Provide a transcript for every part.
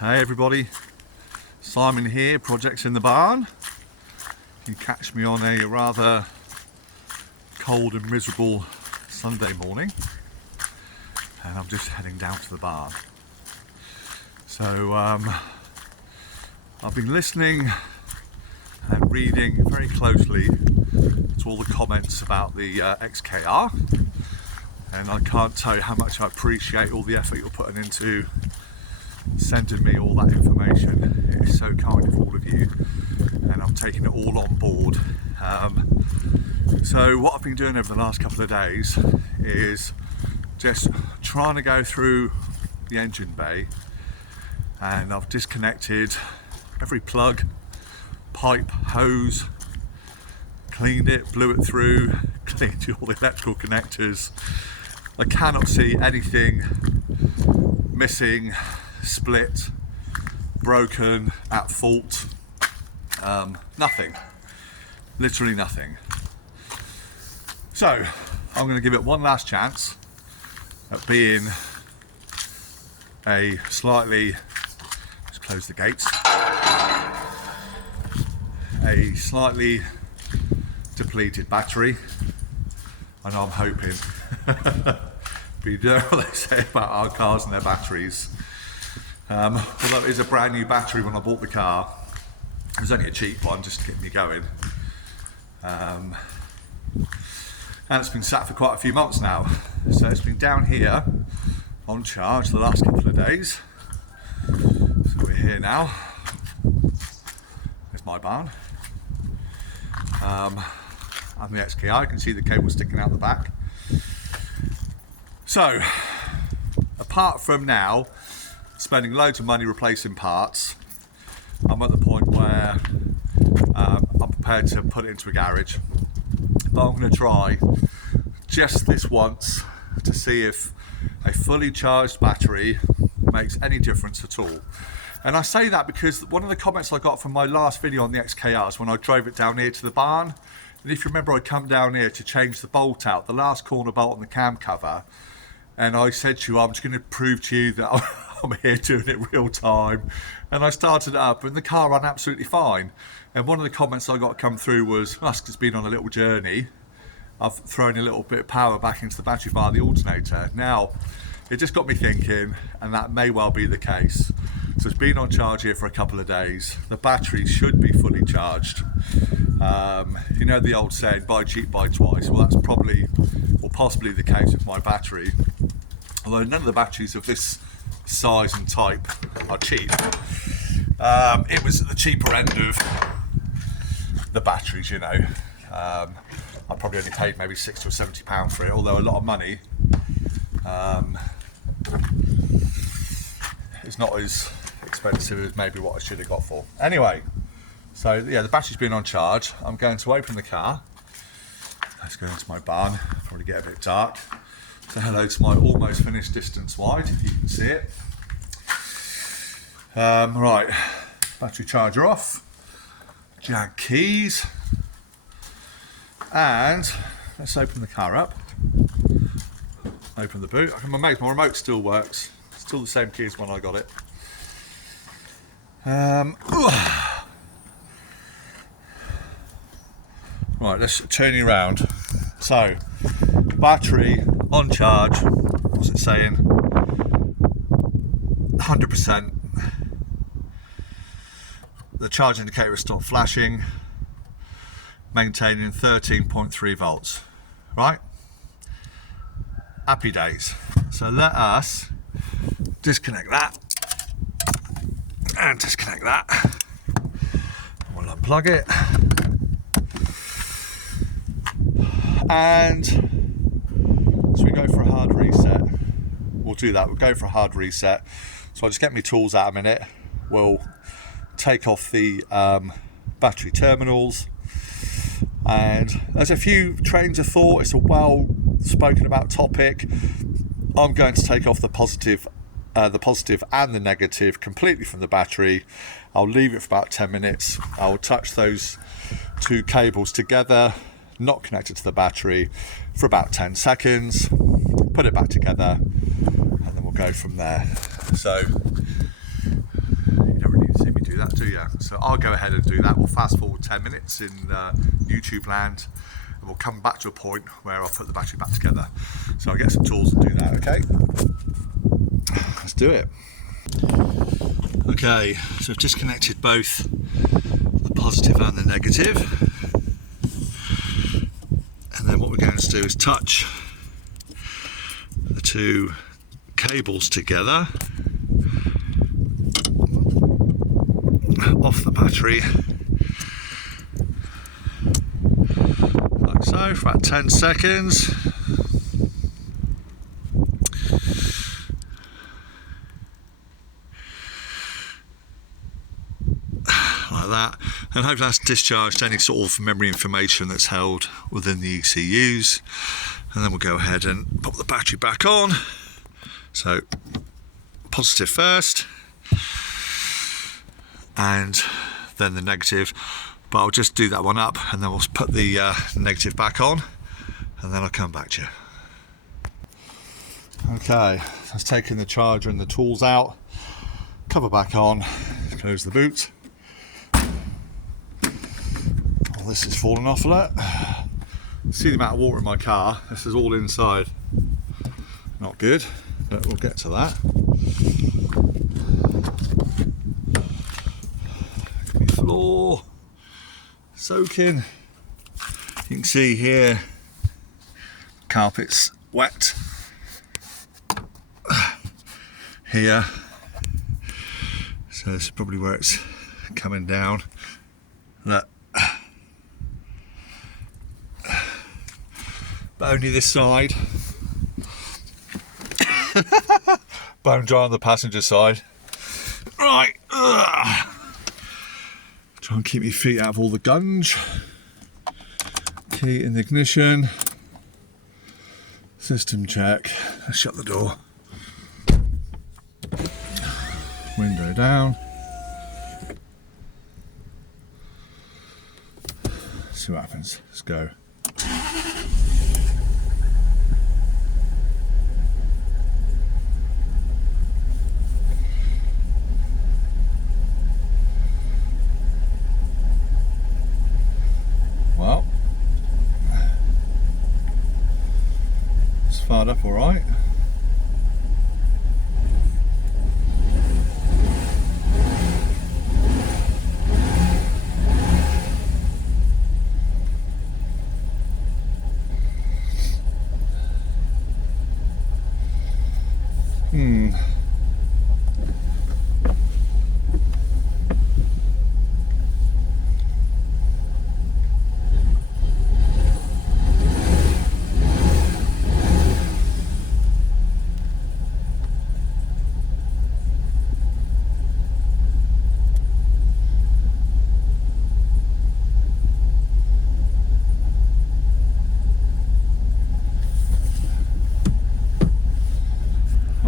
Hey everybody, Simon here, Projects in the Barn. You catch me on a rather cold and miserable Sunday morning, and I'm just heading down to the barn. So I've been listening and reading very closely to all the comments about the XKR, and I can't tell you how much I appreciate all the effort you're putting into sending me all that information. It is so kind of all of you, and I'm taking it all on board. So what I've been doing over the last couple of days is just trying to go through the engine bay, and I've disconnected every plug, pipe, hose, cleaned it, blew it through, cleaned all the electrical connectors. I cannot see anything missing, split, broken, at fault. Nothing, literally nothing. So I'm going to give it one last chance at being a slightly, let's close the gates, a slightly depleted battery. I know I'm hoping, but you know what they say about our cars and their batteries. Although it is a brand new battery when I bought the car, it was only a cheap one just to get me going. And it's been sat for quite a few months now. So it's been down here on charge the last couple of days. So we're here now. There's my barn. And the XKR, you can see the cable sticking out the back. So, apart from now spending loads of money replacing parts, I'm at the point where I'm prepared to put it into a garage. But I'm going to try just this once to see if a fully charged battery makes any difference at all. And I say that because one of the comments I got from my last video on the XKR is when I drove it down here to the barn. And if you remember, I come down here to change the bolt out, the last corner bolt on the cam cover. And I said to you, I'm just going to prove to you that I'm here doing it real time. And I started it up and the car ran absolutely fine. And one of the comments I got come through was, that's because it's been on a little journey. I've thrown a little bit of power back into the battery via the alternator. Now, it just got me thinking, and that may well be the case. So it's been on charge here for a couple of days. The battery should be fully charged. You know the old saying, buy cheap, buy twice. Well, that's probably, or possibly the case with my battery. Although none of the batteries of this size and type are cheap. It was at the cheaper end of the batteries, you know. I probably only paid maybe £60 or £70 for it, although a lot of money. It's not as expensive as maybe what I should have got for. Anyway, so yeah, the battery's been on charge. I'm going to open the car. Let's go into my barn. Probably get a bit dark. Say hello to my almost finished distance wide, if you can see it. Right, battery charger off. Jag keys. And let's open the car up. Open the boot. My remote still works. Still the same key as when I got it. Right, let's turn you around. So, battery on charge. What's it saying? 100%. The charge indicator has stopped flashing. Maintaining 13.3 volts. Right? Happy days. So let us disconnect that and disconnect that. We'll unplug it. And so we go for a hard reset. We'll do that. We'll go for a hard reset. So I'll just get my tools out a minute. We'll take off the battery terminals. And there's a few trains of thought. It's a well spoken about topic. I'm going to take off the positive and the negative completely from the battery. I'll leave it for about 10 minutes. I'll touch those two cables together, not connected to the battery, for about 10 seconds, put it back together, and then we'll go from there. So So I'll go ahead and do that. We'll fast forward 10 minutes in YouTube land, and we'll come back to a point where I'll put the battery back together. So I'll get some tools and do that, okay? Let's do it. Okay, so I've disconnected both the positive and the negative. And then what we're going to do is touch the two cables together off the battery, like so, for about 10 seconds. Like that, and hope that's discharged any sort of memory information that's held within the ECUs. And then we'll go ahead and pop the battery back on. So positive first, and then the negative, but I'll just do that one up and then we'll put the negative back on, and then I'll come back to you. Okay, I've taken the charger and the tools out, cover back on, close the boot. Oh, this is falling off a lot. See the amount of water in my car, this is all inside. Not good, but we'll get to that. Floor soaking. You can see here, carpet's wet. Here, so this is probably where it's coming down. Look. But only this side. Bone dry on the passenger side. Right. Try and keep my feet out of all the gunge. Key in the ignition. System check. Let's shut the door. Window down. See what happens. Let's go. Well, it's fired up all right.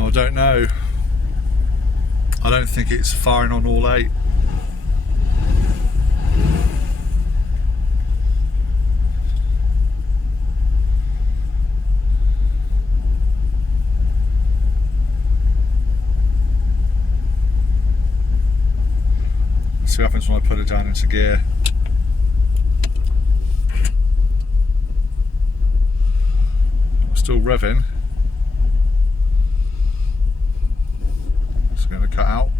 I don't know. I don't think it's firing on all 8. Let's see what happens when I put it down into gear. I'm still revving. Going to cut out.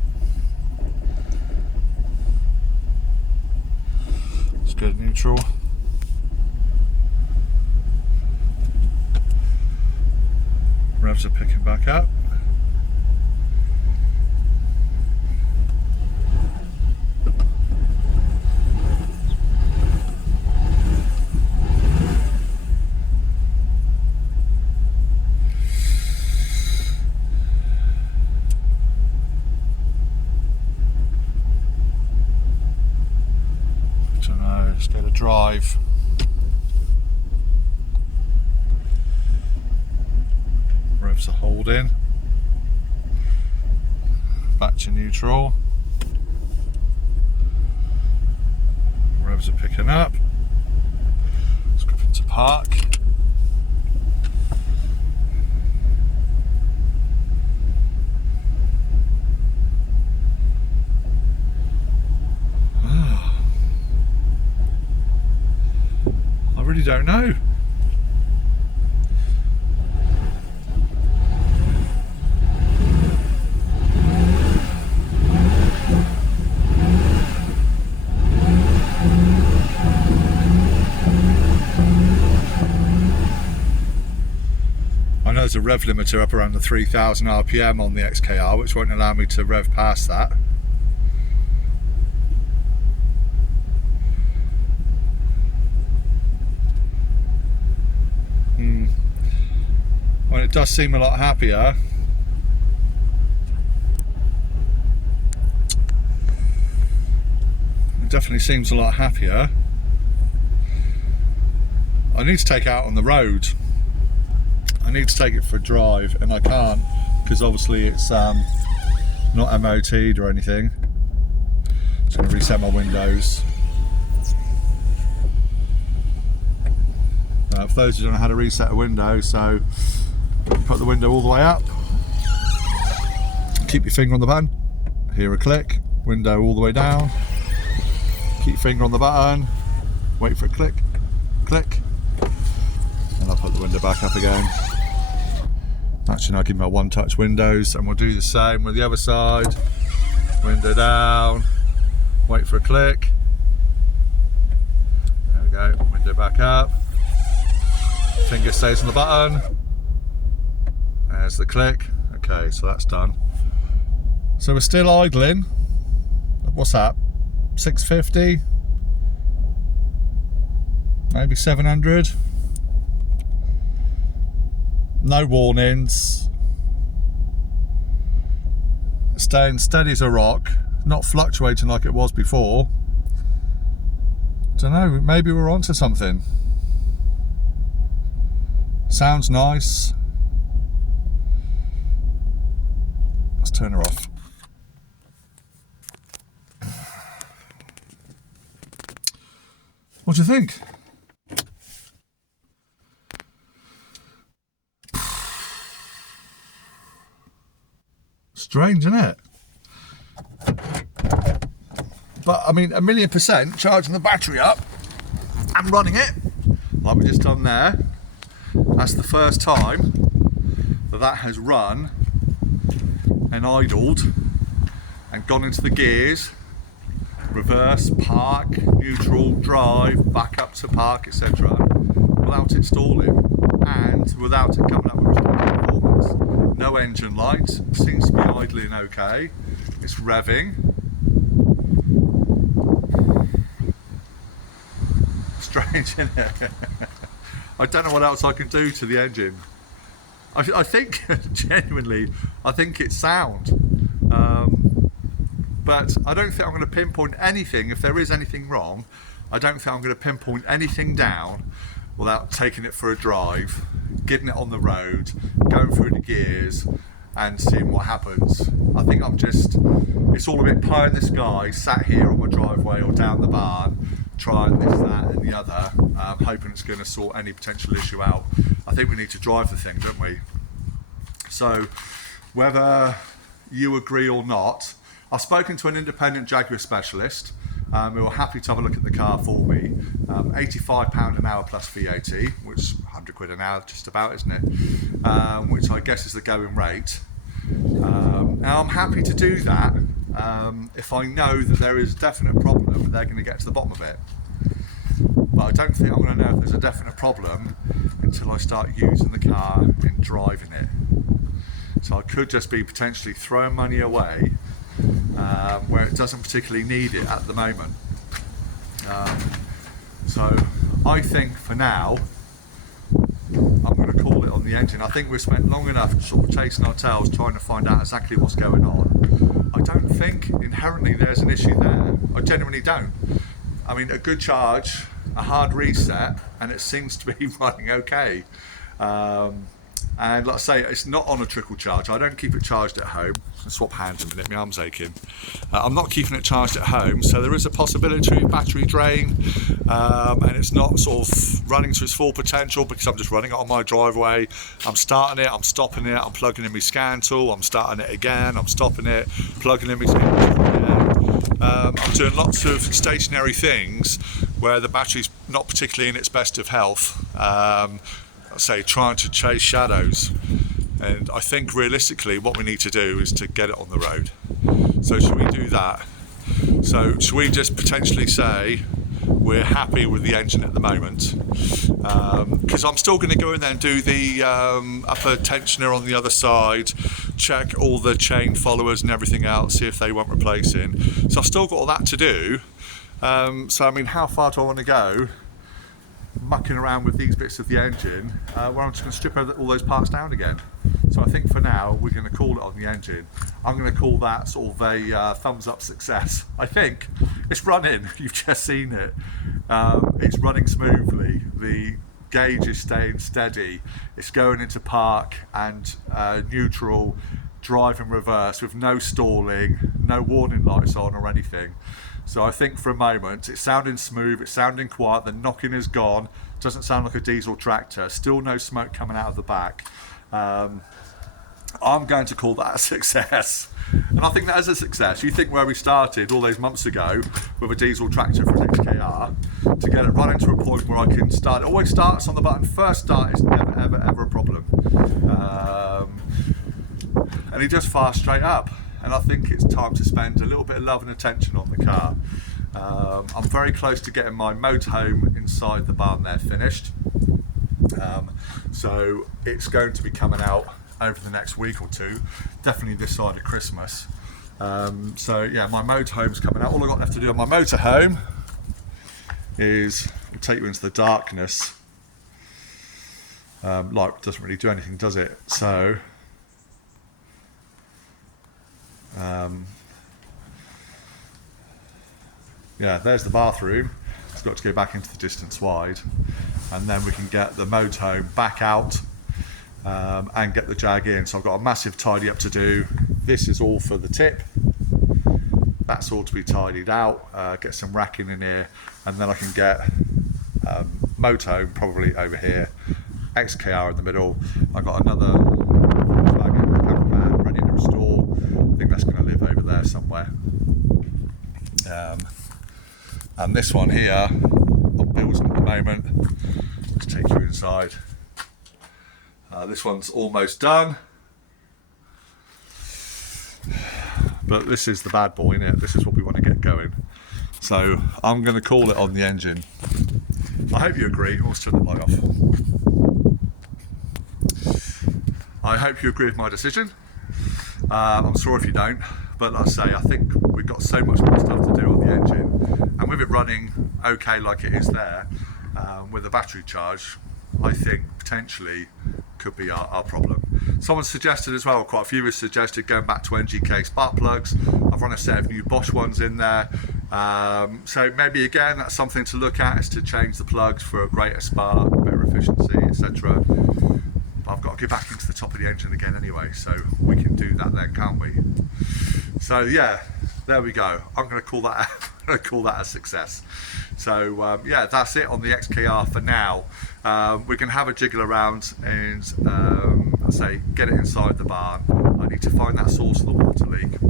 Let's go to neutral. Revs are picking back up. Let's go to drive. Revs are holding. Back to neutral. Revs are picking up. Let's go into park. don't know. I know there's a rev limiter up around the 3000 RPM on the XKR, which won't allow me to rev past that. Well, it does seem a lot happier. It definitely seems a lot happier. I need to take it out on the road. I need to take it for a drive, and I can't because obviously it's not MOT'd or anything. Just going to reset my windows. For those who don't know how to reset a window, so put the window all the way up, keep your finger on the button, hear a click, window all the way down, keep your finger on the button, wait for a click, click, and I'll put the window back up again. Actually, I'll give my one-touch windows, and we'll do the same with the other side. Window down, wait for a click, there we go, window back up. Finger stays on the button. There's the click. Okay, so that's done. So we're still idling. What's that? 650? Maybe 700? No warnings. Staying steady as a rock. Not fluctuating like it was before. Don't know, maybe we're onto something. Sounds nice. Let's turn her off. What do you think? Strange, isn't it? But I mean, 1,000,000% charging the battery up and running it like we just done there. That's the first time that has run and idled and gone into the gears, reverse, park, neutral, drive, back up to park, etc. without it stalling and without it coming up with performance. No engine lights, seems to be idling okay, it's revving. Strange, isn't it? I don't know what else I can do to the engine. I think, genuinely, I think it's sound. But I don't think I'm going to pinpoint anything. If there is anything wrong, I don't think I'm going to pinpoint anything down without taking it for a drive, getting it on the road, going through the gears and seeing what happens. I think it's all a bit pie in the sky, sat here on my driveway or down the barn, trying this, that and the other, hoping it's going to sort any potential issue out. I think we need to drive the thing, don't we? So whether you agree or not, I've spoken to an independent Jaguar specialist who are happy to have a look at the car for me. £85 an hour plus VAT, which £100 an hour just about, isn't it? Which I guess is the going rate. Now I'm happy to do that if I know that there is a definite problem and they're going to get to the bottom of it. But I don't think I'm going to know if there's a definite problem until I start using the car and driving it. So I could just be potentially throwing money away where it doesn't particularly need it at the moment. So I think for now I'm going to call it on the engine. I think we've spent long enough sort of chasing our tails trying to find out exactly what's going on. I don't think inherently there's an issue there. I genuinely don't. I mean, a good charge, a hard reset, and it seems to be running okay. And like I say, it's not on a trickle charge. I don't keep it charged at home. I'll swap hands a minute, my arm's aching. I'm not keeping it charged at home, so there is a possibility of battery drain, and it's not sort of running to its full potential because I'm just running it on my driveway. I'm starting it, I'm stopping it, I'm plugging in my scan tool, I'm starting it again, I'm stopping it, plugging in my scan tool again. I'm doing lots of stationary things where the battery's not particularly in its best of health, say trying to chase shadows. And I think realistically what we need to do is to get it on the road. So should we do that? So should we just potentially say we're happy with the engine at the moment, because I'm still going to go in there and do the upper tensioner on the other side, check all the chain followers and everything else, see if they want replacing. So I've still got all that to do. So I mean, how far do I want to go mucking around with these bits of the engine where I'm just going to strip all those parts down again? So I think for now we're going to call it on the engine. I'm going to call that sort of a thumbs up success. I think it's running. You've just seen it. It's running smoothly. The gauge is staying steady. It's going into park and neutral, drive in reverse with no stalling, no warning lights on or anything. So I think for a moment it's sounding smooth, it's sounding quiet, the knocking is gone, doesn't sound like a diesel tractor, still no smoke coming out of the back. I'm going to call that a success. And I think that is a success. You think where we started all those months ago with a diesel tractor for an XKR, to get it running to a point where I can start, it always starts on the button, first start is never ever ever a problem. And he just fires straight up. And I think it's time to spend a little bit of love and attention on the car. I'm very close to getting my motorhome inside the barn there finished. So it's going to be coming out over the next week or two, definitely this side of Christmas. So yeah, my motorhome's coming out. All I've got left to do on my motorhome is take you into the darkness. Light doesn't really do anything, does it? So yeah, there's the bathroom. It's got to go back into the distance wide, and then we can get the motorhome back out and get the Jag in. So I've got a massive tidy up to do. This is all for the tip. That's all to be tidied out. Get some racking in here, and then I can get motorhome probably over here. XKR in the middle. I've got another caravan ready to restore. I think that's going to live over there somewhere. And this one here, I'm building at the moment. Let's take you inside. This one's almost done. But this is the bad boy, isn't it? This is what we want to get going. So I'm going to call it on the engine. I hope you agree. Let's turn the light off. I hope you agree with my decision. I'm sorry if you don't, but like I say, I think we've got so much more stuff to do on the engine, and with it running okay like it is there, with the battery charge, I think potentially could be our problem. Someone suggested as well, quite a few have suggested going back to NGK spark plugs. I've run a set of new Bosch ones in there, so maybe again that's something to look at, is to change the plugs for a greater spark, better efficiency, etc. I've got to get back into the top of the engine again anyway, so we can do that then, can't we? So yeah, there we go. I'm going to call that a success. So yeah, that's it on the XKR for now. We can have a jiggle around and I say get it inside the barn. I need to find that source of the water leak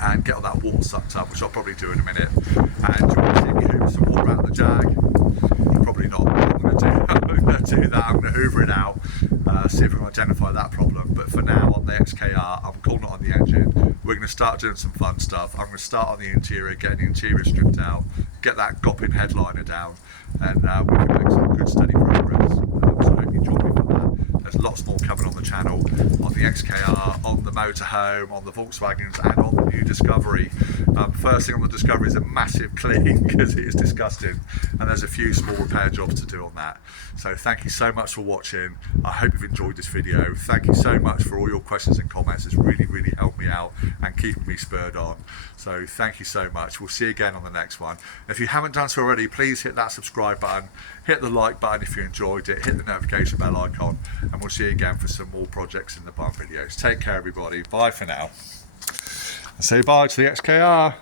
and get all that water sucked up, which I'll probably do in a minute. And you want to see me hoover some water out of the Jag? Probably not. I'm going to do that. I'm going to hoover it out, see if we can identify that problem. But for now, on the XKR, I'm calling it on the engine. We're going to start doing some fun stuff. I'm going to start on the interior, getting the interior stripped out, get that gopping headliner down, and we can make some good steady progress. So I hope you join me for that. There's lots more coming on the channel, on the XKR, on the motorhome, on the Volkswagens, and on the new Discovery. First thing on the Discovery is a massive clean because it is disgusting, and there's a few small repair jobs to do on that. So thank you so much for watching. I hope you've enjoyed this video. Thank you so much for all your questions and comments. It's really helped me out and keeping me spurred on. So thank you so much. We'll see you again on the next one. If you haven't done so already, please hit that subscribe button, hit the like button if you enjoyed it, hit the notification bell icon, and we'll see you again for some more projects in the barn videos. Take care everybody. Bye for now. And say bye to the XKR.